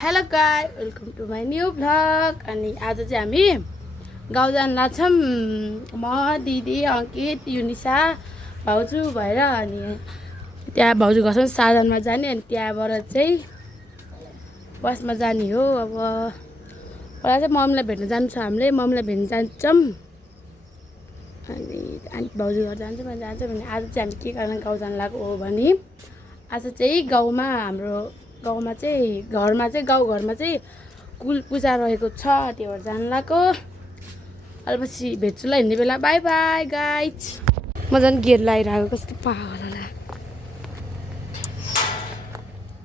Hello guys, welcome to my new vlog. अनि आज चाहिँ हामी गाउँ जान लाग्छौँ। म दिदी अंकित युनिसा भाउजू भएर अनि त्यहाँ भाउजू घरसम्म साधनमा जाने अनि त्यहाँबाट चाहिँ बसमा जाने हो। अब पहिला चाहिँ मम्मीलाई भेट्न जानु छ, हामीले मम्मीलाई भेट्न जान्छौँ अनि भाउजू घर जान्छौँ अनि भने आज चाहिँ हामी के कारण गाउँ जान लागेको हो भने आज चाहिँ गाउँमा हाम्रो गाउँमा चाहिँ गाउँघरमा चाहिँ कुल पूजा रहेको छ, त्यो भएर जान लाग्यो। अलपछि भेट्छु ल हिँड्ने बेला। By by guys. म झन् गेट लगाइरहेको कस्तो पागल होला।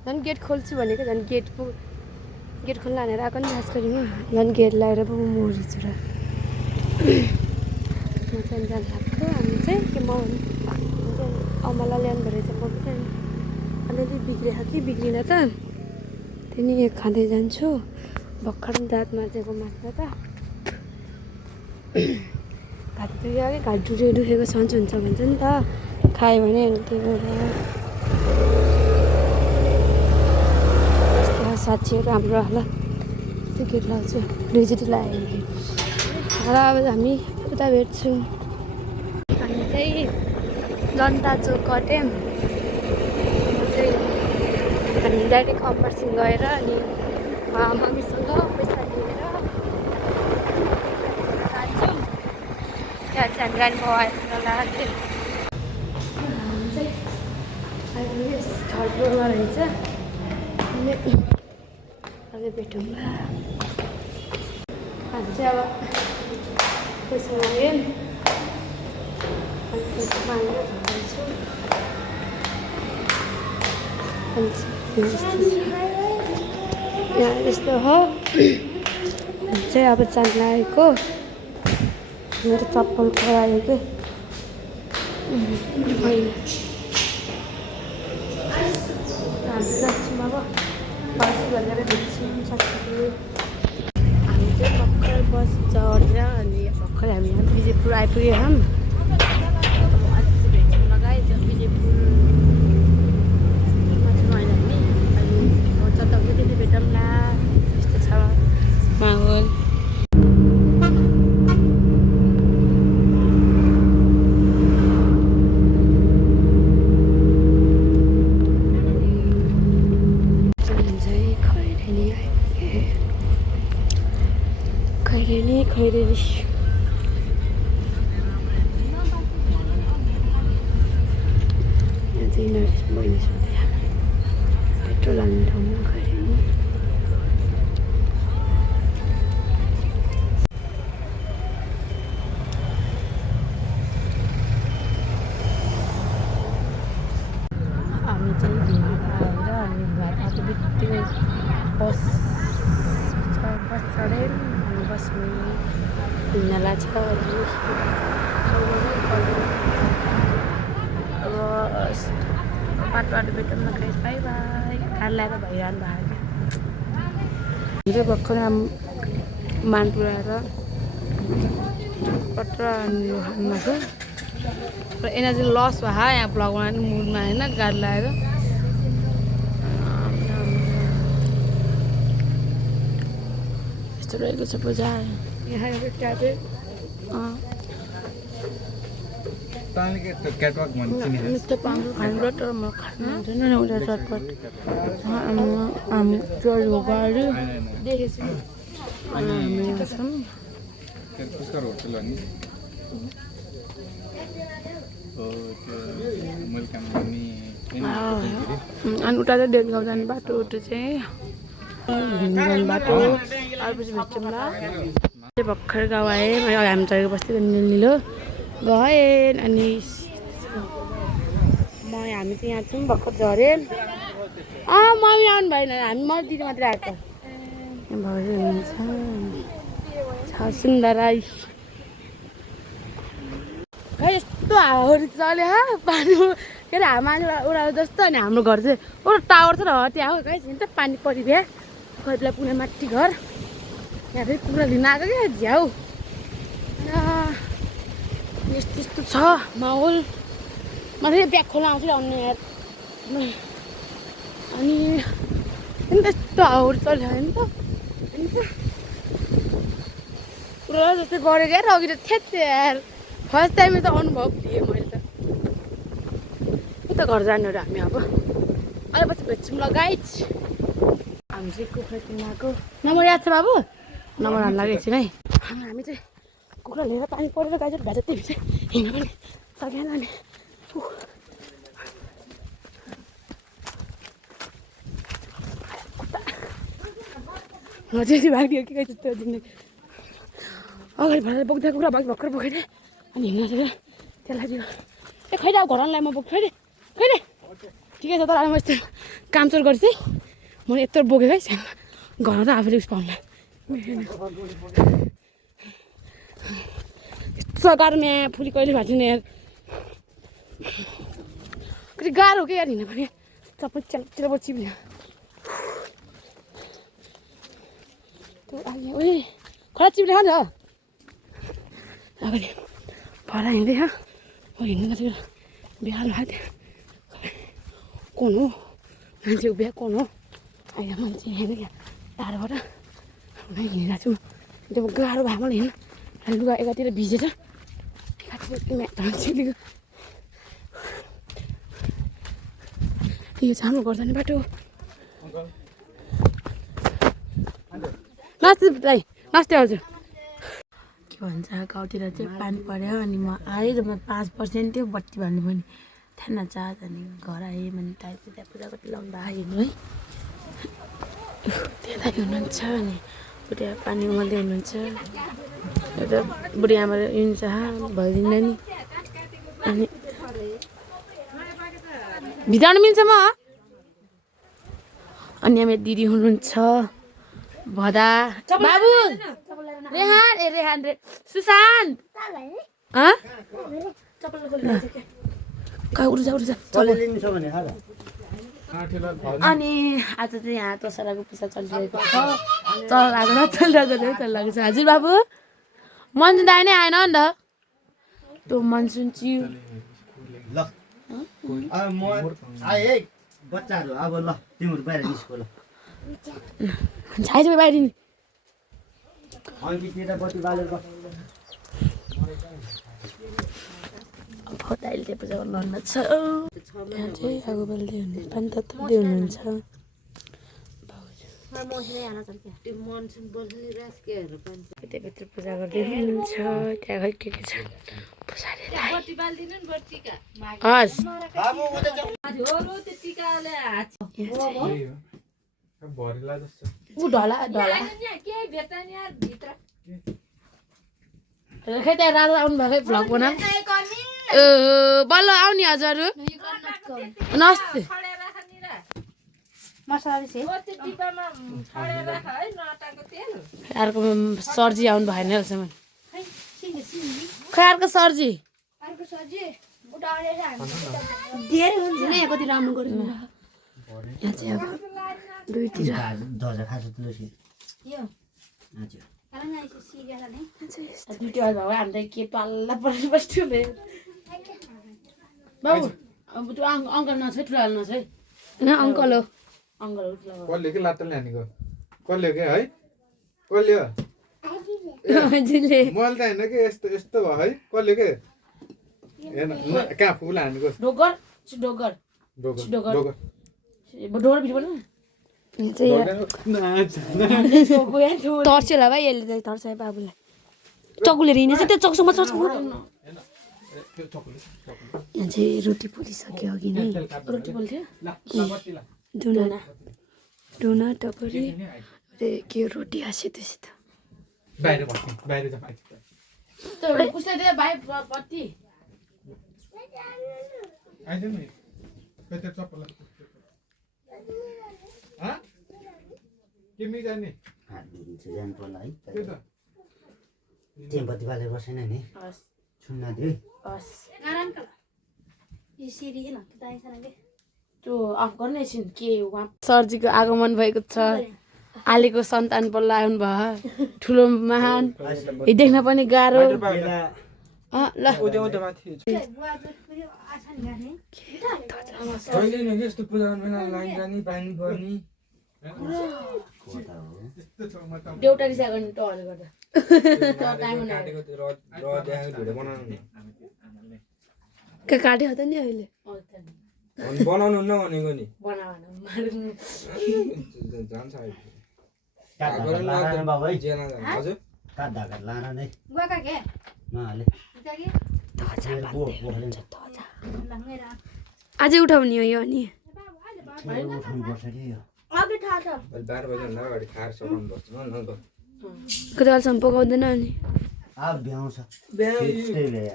झन् गेट खोल्छु भनेको झन् गेट खोल्न हानेर आएको नि खास गरी झन् गेट लगाएर पो मरिछु र। म चाहिँ जान लाग्यो। हामी चाहिँ के म अमला ल्याउनु रहेछ, म पनि अलिअलि बिग्रेको कि बिग्रिन त त्यही खाँदै जान्छु। भर्खर दाँत माझेको मात्र त घाँटी दुखेको सन्चो हुन्छ भन्छ नि त, खायो भने त्यही भएर यस्तो साथीहरू हाम्रो हालत त्यो गेट लगाउँछु। दुईचोटि लगायो र अब हामी उता भेट्छौँ। हामी चाहिँ जनता चोक कट्यौँ। हामी डाइरेक्ट अम्बरसिंह गएर अनि मम्मीसँग पैसा लिएर जान्छौँ। त्यहाँ चाहिँ हामी गाडी भाउ आइपुग्न लाग्यो। हामी चाहिँ आइपुग्यो, थर्ड फ्लोरमा रहेछ। अझै भेटौँला। हामी चाहिँ अब पैसा माग्यौँ अनि पैसा मागेर जाँदैछु। यहाँ यस्तो हो चाहिँ अब जान लागेको। मेरो चप्पल खरायो कि होइन। हामी जान्छौँ अब बस भनेर भेट्छौँ साथीहरू। हामी चाहिँ भर्खर बस चढेर अनि भर्खर हामी विजयपुर आइपुग्यौँ। अब अझै भेट्छौँ लगाए विजयपुर भेटौँला। यस्तो छ माहौल। खैरेनी यहाँ चाहिँ पेट्रोल हाल्ने ठाउँमा खैरेनी। हामी चाहिँ भिमाट आएर अनि भिमाट आएको बित्तिकै बस चढ्यौँ अनि बस्ने हिँड्नला छ। अब बाटो भेटौँ न गाइस। By by. कार ल्याएर भइरहनु भएको हुन्छ। भर्खर मानपुर आएर पत्र खानु छ र एनर्जी लस भयो यहाँ ब्लग बनाउने मुडमा होइन। गाडी लगाएर यस्तो रहेको छ पूजा। यहाँ एउटा क्याफे मिठो पाउँछ खानु तर म खानु हुँदैन नि उता चटपट। हामी चढेको गाडी देखेछु अनि हामी छौँ अनि उता चाहिँ डेली गाउँ जाने बाटो। उता चाहिँ जाने बाटो। अरूपछि भेट्छौँ ल। भर्खर गाउँ आएँ। हामी चढेको बस्ती निलो गएँ अनि हामी चाहिँ यहाँ छौँ। भर्खर झरेँ। मम्मी आउनु भएन, हामी म दिदी मात्रै आएको। भाउजू हुनुहुन्छ सुन्दर यस्तो हावाहरू चल्यो पानी के अरे हावा उडाएको जस्तो। अनि हाम्रो घर चाहिँ एउटा टावर छ र त्यहाँ हो गाइस। त पानी परिभ्या कोही बेला पुग्ने माथि घर। यहाँ फेरि पुरा लिन आएको क्या झ्याउ। यस्तो यस्तो छ माहौल। म फेरि ब्याग खोल्न आउँछु आउनु यार। अनि त्यस्तो हाउड चल्यो होइन त पुरा जस्तै गरेको यार अघि त थेत्थे यार फर्स्ट टाइम त अनुभव लिएँ मैले त उता घर जाने हो र हामी अब अहिले पछि भेट्छौँ ल गाइज हामी चाहिँ कुखुरा किन्न आएको नम्बर याद छ बाबु नम्बर हाल्नु लागेको छैन है हामी चाहिँ कुखुरा लिएर पानी परेर गाई चाहिँ भ्याज त्यही हिँड्न पनि सकेन अनि मजा चाहिँ भागियो के गाई त्यस्तो जिन्दगी अगाडि भएर बोक्दा कुखुरा भर्खर बोकेर अनि हिँड्न सकेर त्यसलाई दियो ए खैले अब घरलाई म बोक्छु खैले खैले ठिकै छ तर अब म यस्तो कामचोर गर्छु है मैले यत्रो बोकेको है सानो घरमा त आफूले उस पाउनु यस्तो गाह्रो यहाँ फुली कहिले भएको छैन यार कति गाह्रो हो क्या यार हिँड्नु पनि सबै चिल्लो चिप्लियो त्यो अहिले ओए खडा चिप्लियो नि त अगाडि भएर हिँड्दै हो हिँड्नु नसकेर बिहा भएको थियो कौन हो मान्छेको बिहा कौन हो अहिले मान्छे हेर्नु क्या टाढोबाट हिँडिरहेको छु त्यो गाह्रो भयो मलाई हिँड्नु लुगा एकातिर भिजेछ एकातिर मान्छेले यो चाहिँ हाम्रो घर जाने बाटो नमस्ते दाइ नमस्ते हजुर के भन्छ गाउँतिर चाहिँ पानी पऱ्यो अनि म आएँ जब 5% थियो बत्ती भन्नु पनि थिएन चार्ज अनि घर आएँ भने टाइप त्यहाँ पूजा कति लम्बा हेर्नु है त्यहाँ दाइ हुनुहुन्छ अनि बुढी पानी उमाल्दै हुनुहुन्छ एउटा बुढी आमा हुन्छ भइदिँदैन नि अनि भित्राउनु मिल्छ म अनि मेरो दिदी हुनुहुन्छ भदा बाबु रेहान ए रेहान रे सुशान्त अनि आज चाहिँ यहाँ दशहराको पूजा चलिरहेको छ चलिरहेको नचलिरहेको छ हजुर बाबु मनसुन दाइ नै आएन नि त त्यो मनसुन चिउ ल म आए है बच्चाहरु अब ल तिम्रो बाहिर निस्को ल छाइ चाहिँ बाहिर नि अङ्कित बत्ती बालेर बस दाइले पूजा गर्नु छ यहाँ चाहिँ आगो बाल्दै हुनुहुन्छ पानी तताउँदै हुनुहुन्छ त्यहाँभित्र पूजा गर्दै हुनुहुन्छ त्यहाँ खै के छ हस् ढला ढला खै त्यहाँ राजा आउनु भएकै भ्लग बना बल्ल आउने हजुरहरू नमस्ते अर्को सरजी आउनु भएन अहिलेसम्म खै अर्को सरजी कति राम्रो गर्नु यहाँ चाहिँ अब दुईतिर हामीलाई के पाल्ला परेर बस्थ्यो बाबु अब त्यो अङ्कल नछ ठुलो नछ है अङ्कल हो अङ्कल हो कसले के लात्तले हानेको कसले के है कसले हो हजुरले मैले त हैन के यस्तो यस्तो भयो है कसले के हेर्न कहाँ फुल हानेको डोगर डोगर डोगर डोगर डोगर डोगर भित्र बोल्नु तर्छ होला भाइ यसले चाहिँ तर्छ है बाबुलाई चक्कुले हिँडेछ त्यो चक्सुमा चक्सुमा यहाँ चाहिँ रोटी पोलिसक्यो अघि नै रोटी पोल्थ्यो दुना दुना टपरी के रोटी हास्यो त्यस्तो बाहिर बस्नु बाहिर जा उसले दियो भाइ पत्ती आइज नि कतै चप्पल किमी जाने जानु पर्ला है त्यो त त्यहाँ बत्ती बालेर बसेन नि छुन्न दियो त्यो अफ गर्ने एकछिन के उहाँ सरजीको आगमन भएको छ आलेको सन्तान बल्ल आउनु भयो ठुलो महान देख्न पनि गाह्रो ल खोता हो यस्तो ठाउँमा त देउटा रिसा गर्ने टहले गर्दा काटेको त्यो र देखाएको भिडियो बनाउनु न काट्यो त नि अहिले अनि बनाउनु न भनेको नि जान्छ अहिले काट्दा लारा बाबु है जेना जान्छ हजुर काट्दा लारा नै गएका के नहाले के अझै उठाउने हो यो अनि उठाउनुपर्छ कि यो अघि थाहा छ अहिले 12 बजेभन्दा अगाडि खाएर सघाउनु पर्छ न त कति बेलासम्म पकाउँदैन अनि अब भ्याउँछ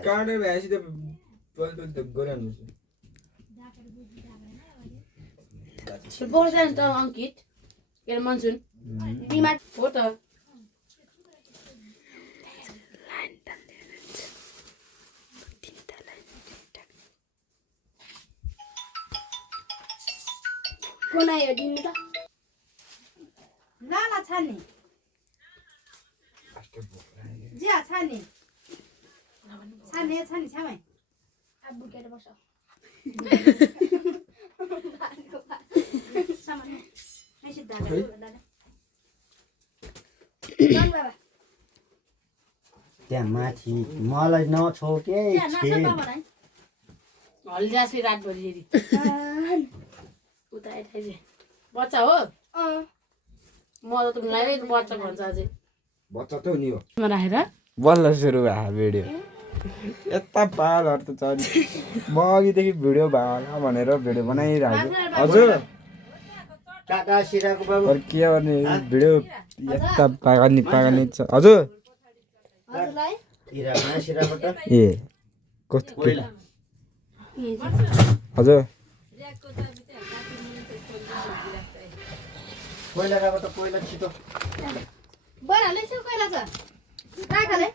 काटेर भएपछि त बल त गरिहाल्नु पकाउँछ नि त अङ्कित के अरे मनसुन बिमार हो त कोन आयो दिनु त लाला छ नि जिया छ नि छामै अब बुकेर बस सामान ऐसे दादा जन बाबा त्यहाँ माथि मलाई नछोके त्यहाँ नसा बाबा है हल्जासी रातभरि हेरी उता आइठाइजे बच्चा हो म त तिमीलाई बच्चा भन्छ अझै बच्चा त नि हो राखेर बल्ल सुरु भयो भिडियो यता पालहरू त छ नि म अघिदेखि भिडियो भयो भनेर भिडियो बनाइरहेको हजुर काका सिराको बाबु अरू के गर्ने भिडियो यता पागनी छ हजुर हजुरलाई सिरामा सिराबाट ए कस्तो पहिला हजुर पहिलाबाट पहिला छिटो बराले छ कइला छ राखले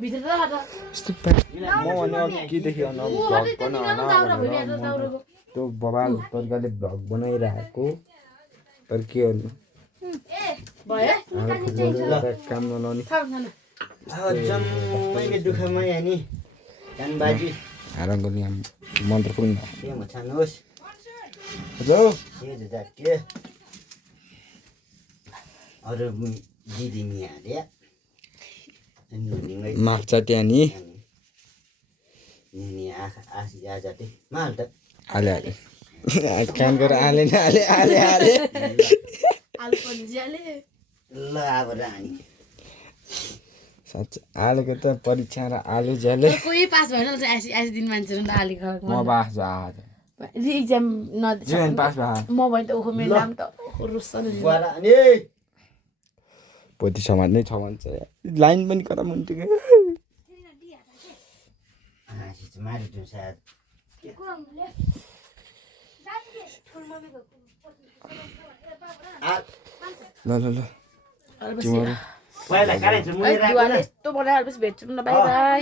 भित्र त हात यस्तो म भने अघिदेखि भ्लग बनाउन त्यो बबाल तरिकाले भ्लग बनाइरहेको तर के गर्नु भयो काम नलाउने जम्मैले दुःखमै अनि कानबाजी आराम गर्ने मन्त्र पनि के म छान्नुहोस् हजुर सेज जाके अरू दिदी मिहाले नुनिमै माग्छ त्यहाँ नि नुनी आँखा आसी आजाते माल त हाले काम गरेर हाले आलु पन्जियाले ल अब रानी साँच्चै आलुको त परीक्षा र आलु ज्याले कोही पास भएन आइस दिन मान्छेहरू त आलु खाएको म बास आज इक्जाम जीवन पास भयो म भयो त ओहो मेरो नाम त रुसन बुवाला अनि पोती समाज नै छ भन्छ लाइन पनि कता मुन्थ्यो कि हाँसी चाहिँ मारिदिउँ सायद ल ल ल तिम्रो पहिला काटेछु मुनि राख्नु न यस्तो बनाएपछि भेट्छु न बाई बाई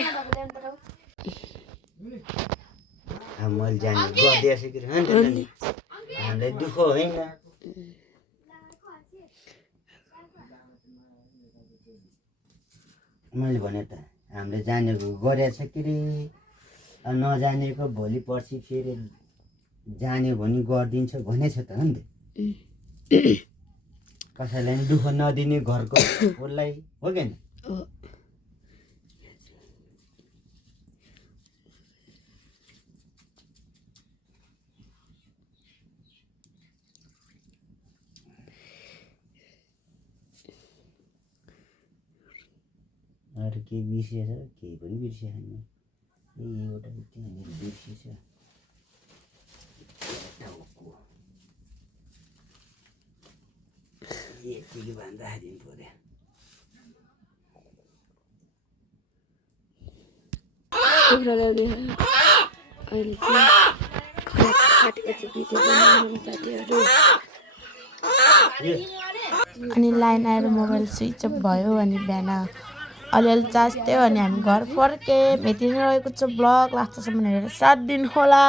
मैले जाने गरिदिएछु कि हामीलाई दुःख होइन मैले भने त हामीले जानेको गरेछ कि रे नजानेको भोलि पर्सि फेरि जान्यो भने गरिदिन्छ भनेछ त हो नि त कसैलाई पनि दुःख नदिने घरको उसलाई हो कि नि अरू के बिर्सिएछ केही पनि बिर्सिएन एउटा त्यहाँनिर बिर्सिएछ यतिको भन्दा हालिदिनु पर्यो अहिले चाहिँ काटेको चाहिँ भिडियो बनाउनु साथीहरू अनि लाइन आएर मोबाइल स्विच अफ भयो अनि बिहान अलिअलि चार्ज थियो अनि हामी घर फर्केँ यति नै रहेको छ ब्लग लास्टसम्म हेरेर साथ दिनु होला।